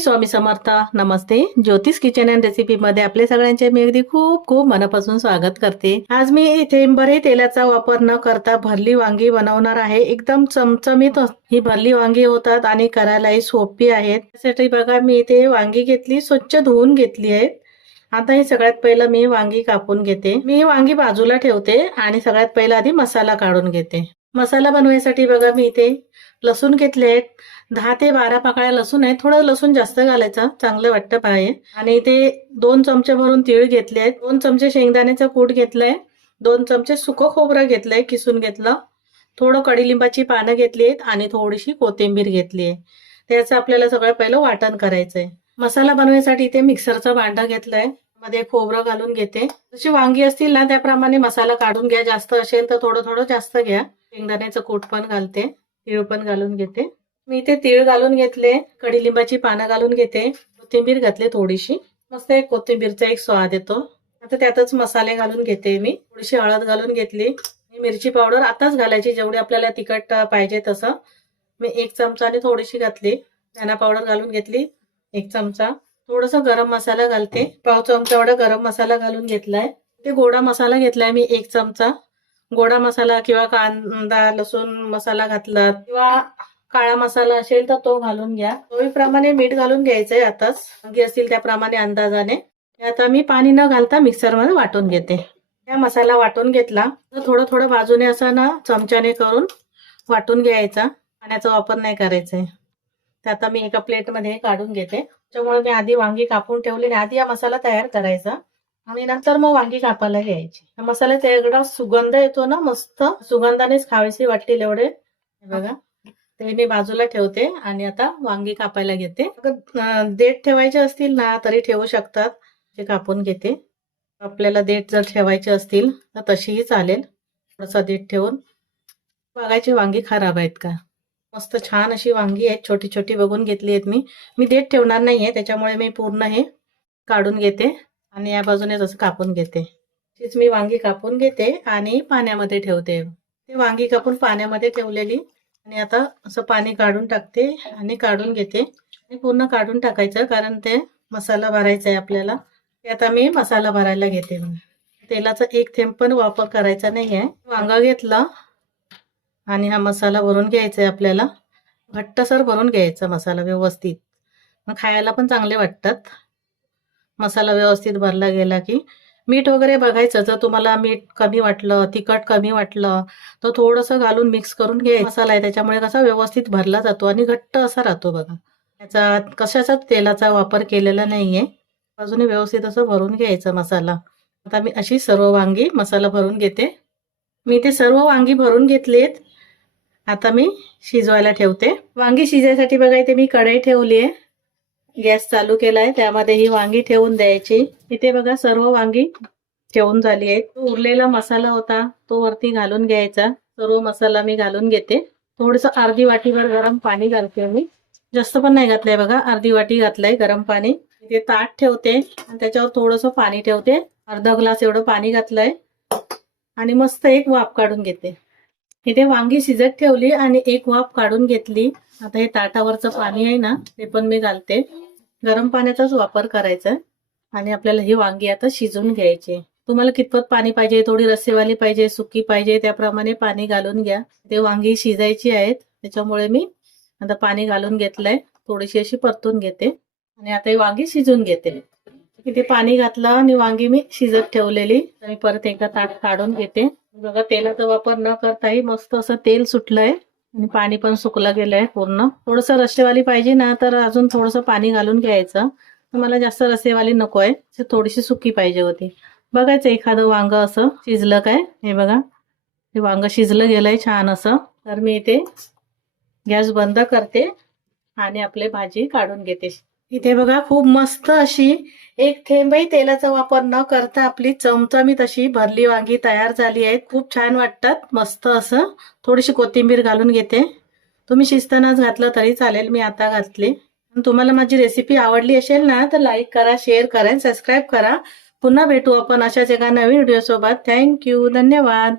स्वामी समर्थ. नमस्ते. ज्योतिष kitchen and recipe मध्ये आपले सगळ्यांचे मी अगदी खूप खूप मनापासून स्वागत करते. आज मी इथे बरे तेलाचा वापर न करता भरली वांगी बनवणार आहे. एकदम चमचमीत ही भरली वांगी होतात आणि करायलाही सोपी आहेत. त्यासाठी बघा मी इथे वांगी घेतली, स्वच्छ धुवून घेतली आहेत. आता ही सगळ्यात पहिलं मी वांगी कापून घेते. मी वांगी बाजूला ठेवते आणि सगळ्यात पहिला आधी मसाला काढून घेते. मसाला बनवायसाठी बघा मी इथे लसूण घेतले आहेत. 10 ते 12 पाकळ्या लसूण आहे. थोडं लसूण जास्त घालायचं, चांगलं वाटतं पाहे. आणि इथे 2 चमचे भरून तीळ घेतले आहेत. 2 चमचे शेंगदाण्याचं कूट घेतलंय. 2 चमचे सुकं खोबरं घेतलंय, किसून घेतलं. थोडं कडीलिंबाची पानं घेतली आहेत आणि थोडीशी कोथिंबीर घेतली आहे. त्याचं आपल्याला सगळं पहिलं वाटण करायचंय. मसाला बनवण्यासाठी इथे मिक्सरचं भांडं घेतलंय. मध्ये खोबरं घालून घेते. जशी वांगी असतील ना त्याप्रमाणे मसाला काढून घ्या. जास्त असेल तर थोडं थोडं जास्त घ्या. शेंगदाण्याचं कूट पण घालते, तीळ पण घालून घेते. मी इथे तीळ घालून घेतले, कडीलिंबाची पानं घालून घेते, कोथिंबीर घातली थोडीशी. मस्त एक कोथिंबीरचा एक स्वाद येतो. आता त्यातच मसाले घालून घेते. मी थोडीशी हळद घालून घेतली. मिरची पावडर आताच घालायची, जेवढी आपल्याला तिखट पाहिजे तसं. मी 1 चमचा आणि थोडीशी घातली. धना पावडर घालून घेतली 1 चमचा. थोडस गरम मसाला घालते, 1/2 चमचा एवढा गरम मसाला घालून घेतलाय. ते गोडा मसाला घेतलाय मी 1 चमचा. गोडा मसाला किंवा कांदा लसूण मसाला घातला किंवा काळा मसाला असेल तर तो घालून घ्या. चवीप्रमाणे मीठ घालून घ्यायचंय. आताच वांगी असतील त्याप्रमाणे अंदाजाने. आता मी पाणी न घालता मिक्सर मध्ये वाटून घेते. हा मसाला वाटून घेतला तर थोडं थोडं बाजूने असं ना चमच्याने करून वाटून घ्यायचा. पाण्याचा वापर नाही करायचा. ते आता मी एका प्लेट मध्ये काढून घेते. त्यामुळे मी आधी वांगी कापून ठेवले, आधी हा मसाला तयार करायचा आणि नंतर मग वांगी कापायला घ्यायची. हा मसाल्याचा एवढा सुगंध येतो ना, मस्त सुगंधानेच खावीशी वाटतील एवढे. बघा ते मी बाजूला ठेवते आणि आता वांगी कापायला घेते. देठ ठेवायचे असतील ना तरी ठेवू शकतात. ते कापून घेते. आपल्याला देठ जर ठेवायचे असतील तर तशीही चालेल. थोडासा देठ ठेवून बघायची वांगी खराब आहेत का. मस्त छान अशी वांगी आहेत, छोटी छोटी बघून घेतली आहेत. मी देठ ठेवणार नाहीये, त्याच्यामुळे मी पूर्ण हे काढून घेते आणि या बाजूने जसं कापून घेते. तीच मी वांगी कापून घेते आणि पाण्यामध्ये ठेवते. ते वांगी कापून पाण्यामध्ये ठेवलेली आणि आता असं पाणी काढून टाकते आणि काढून घेते. पूर्ण काढून टाकायचं कारण ते मसाला भरायचा आहे आपल्याला. आता मी मसाला भरायला घेते. तेलाचा 1 थेंब पण वापर करायचा नाहीये. वांगा घेतला आणि हा मसाला भरून घ्यायचा आहे आपल्याला. घट्टसर भरून घ्यायचा मसाला व्यवस्थित, मग खायला पण चांगले वाटतात. मसाला व्यवस्थित भरला गेला की मीठ वगैरे बघायचं. जर तुम्हाला मीठ कमी वाटलं, तिखट कमी वाटलं तर थोडंसं घालून मिक्स करून घ्यायचं. मसाला आहे त्याच्यामुळे कसा व्यवस्थित भरला जातो आणि घट्ट असा राहतो. बघा त्याचा कशाचाच तेलाचा वापर केलेला नाहीये. बाजूने व्यवस्थित असं भरून घ्यायचं मसाला. आता मी अशी सर्व वांगी मसाला भरून घेते. मी ते सर्व वांगी भरून घेतलेत. आता मी शिजवायला ठेवते. वांगी शिजायसाठी बघा इथे मी कढई ठेवली आहे. गॅस चालू केलाय, त्यामध्ये ही वांगी ठेवून द्यायची. इथे बघा सर्व वांगी ठेवून झाली आहेत. उरलेला मसाला होता तो वरती घालून घ्यायचा. सर्व मसाला मी घालून घेते. थोडस अर्धी वाटीभर गरम पाणी घालते मी. जास्त पण नाही घातलंय बघा, अर्धी वाटी घातलंय गरम पाणी. इथे ताट ठेवते आणि त्याच्यावर थोडस पाणी ठेवते. अर्धा ग्लास एवढं पाणी घातलंय आणि मस्त एक वाफ काढून घेते. इथे वांगी शिजत ठेवली आणि एक वाफ काढून घेतली. आता हे ताटावरचं पाणी आहे ना ते पण मी घालते. गरम पाण्याचाच वापर करायचा आणि आपल्याला ही वांगी आता शिजवून घ्यायची. तुम्हाला कितपत पाणी पाहिजे, थोडी रस्सेवाली पाहिजे, सुकी पाहिजे, त्याप्रमाणे पाणी घालून घ्या. ते वांगी शिजायची आहेत त्याच्यामुळे मी आता पाणी घालून घेतलंय. थोडीशी अशी परतून घेते आणि आता ही वांगी शिजून घेते. इथे पाणी घातलं आणि वांगी मी शिजत ठेवलेली मी परत एका ताट काढून घेते. बघा तेलाचा वापर न करताही मस्त असं तेल सुटलंय आणि पाणी पण सुकलं गेलंय पूर्ण. थोडस रस्सेवाली पाहिजे ना तर अजून थोडस पाणी घालून घ्यायचं. मला जास्त रस्सेवाली नकोय, थोडीशी सुकी पाहिजे होती. बघायचं एखादं वांग असं शिजलं काय. हे बघा हे वांग शिजलं गेलंय छान असं. तर मी इथे गॅस बंद करते आणि आपली भाजी काढून घेते. इथे बघा खूप मस्त अशी 1 थेंबही तेलाचा वापर न करता आपली चमचमीत अशी भरली वांगी तयार झाली आहेत. खूप छान वाटतात. मस्त असं थोडीशी कोथिंबीर घालून घेते. तुम्ही शिजतानाच घातलं तरी चालेल, मी आता घातली. तुम्हाला माझी रेसिपी आवडली असेल ना तर लाईक करा, शेअर करा, सबस्क्राईब करा. पुन्हा भेटू आपण अशाच एका नवीन व्हिडिओ सोबत. थँक्यू, धन्यवाद.